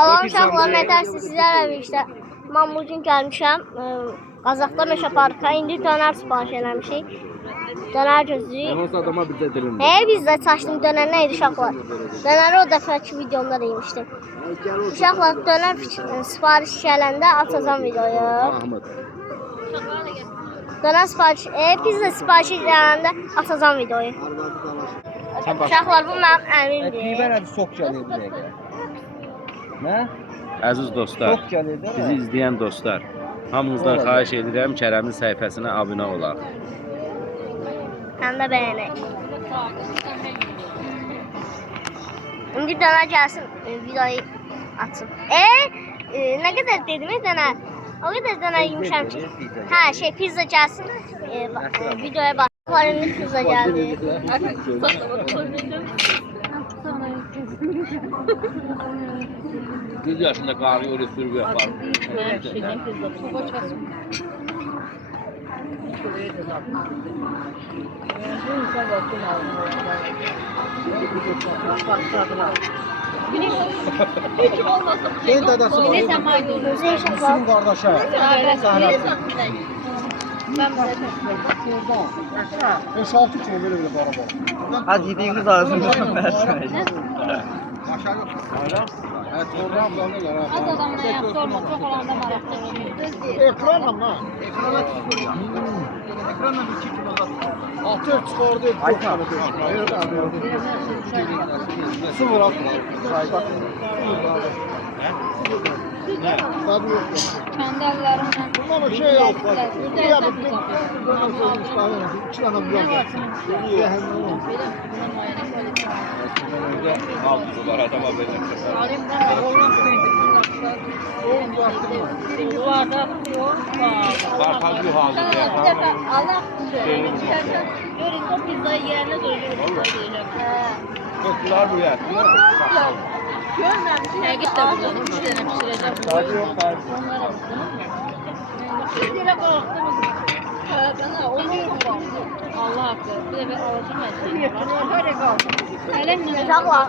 Salam uşaqlar, nətərsiz sizlərlə birlikdə mən bugün gəlmişəm Qazaxda Meşə Parka. İndi dönər sipariş eləmişik. Dönər gözləyik. Biz də çaşdım dönər nə idi uşaqlar? Dönəri o dəfəki videomda da yemişdim. Uşaqlar dönər sipariş gələndə açacağım videoyu. Dönər sipariş, biz də sipariş gələndə açacağım videoyu. Uşaqlar bu mənim əmimdir. Pivə nədir? Çox gəlir bir dəqiqə. Nə? Əziz dostlar, bizi izləyən dostlar, hamınızdan xahiş edirəm Kərəmin səhifəsinə abunə olaq. Həm də bəyənək. İndi dönər gəlsin, videoyu açın. Nə qədər dedim dönər? O qədər dönər yemişəm ki. Pizza gəlsin, videoya bax. İndi pizza gəldi. 100 yaşında qarı öyle sürgü yapar. Hiç olmasın. Senin dadası var. Sizin kardeşe. Ben 5-6 kilo böyle bir araba. Hadi yediğiniz ağzınızdan Evet, oradan da ne var? Az adamla ya sorma, çok olanda maraklı. Ekranla mı? Ekrana çıkıyor. Ekranla 2 kilo da. Altı çıkardı. Sıfır altı. Ne? Tadı yok. Kendi ellerimle. Bundan bir şey yok. Ya bir iki tane bulan var. Altılar adama benim. Birinci bardak yok. Kartal bir halde. Allah görün o pizzayı yerine doyuruyor. Kötüler bu yer. Görmemişsin. Ne gitti buradan? 3 tane pişireceğim. Tadı yok. Bir lira korktum. Bana oluyor mu? Allah hakkı. Bir de ben alacağım her şeyi. Böyle kaldım. Öyle mi? Uşaqlar.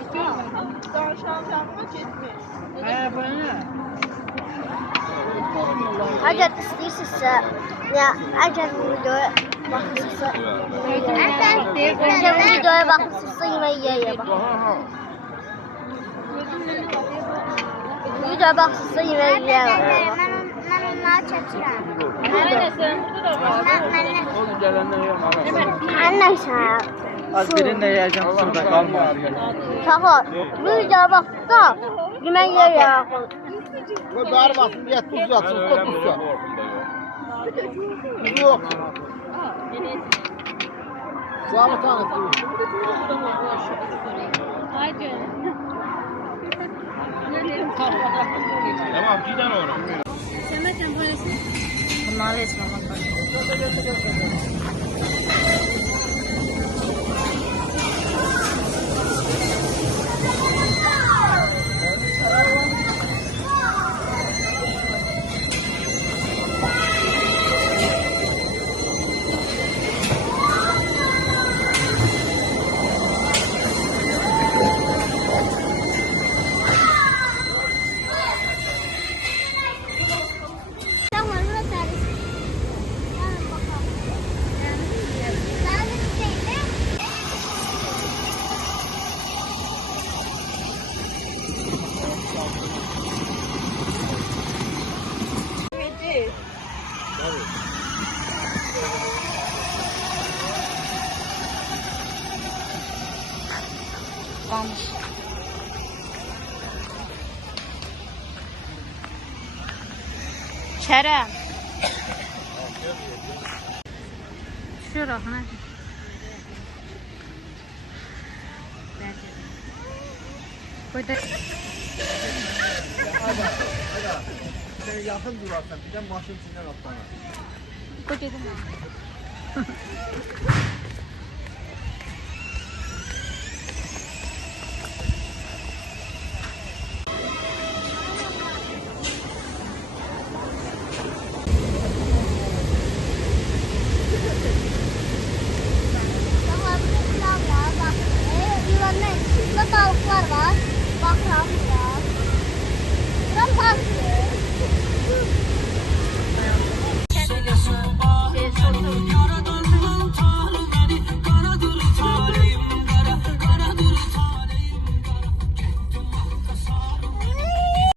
Əgər istəyirsinizsə, ya əgər bu videoya baxırsınızsa, yemək yeyə bax. Bu videoya baxırsınızsa yemək yeyə bax. Mən onları çəkirəm. Annem sana. Az birinde yiyeceğim şurada kalma. Uşaqlar, bu videoya baxdıqda yemək yeyə bax. Ve bari basın diye tuz yatsın. Tuz yat. Tuz yok. Zahmet anlatıyor. Haydi. Tamam giden onu. Bunları esmamak var. Kalmış. Kerem. Şura ne? Burada. Sen yakın durarsan bir de maşın içinden atlanır. Bu dedim.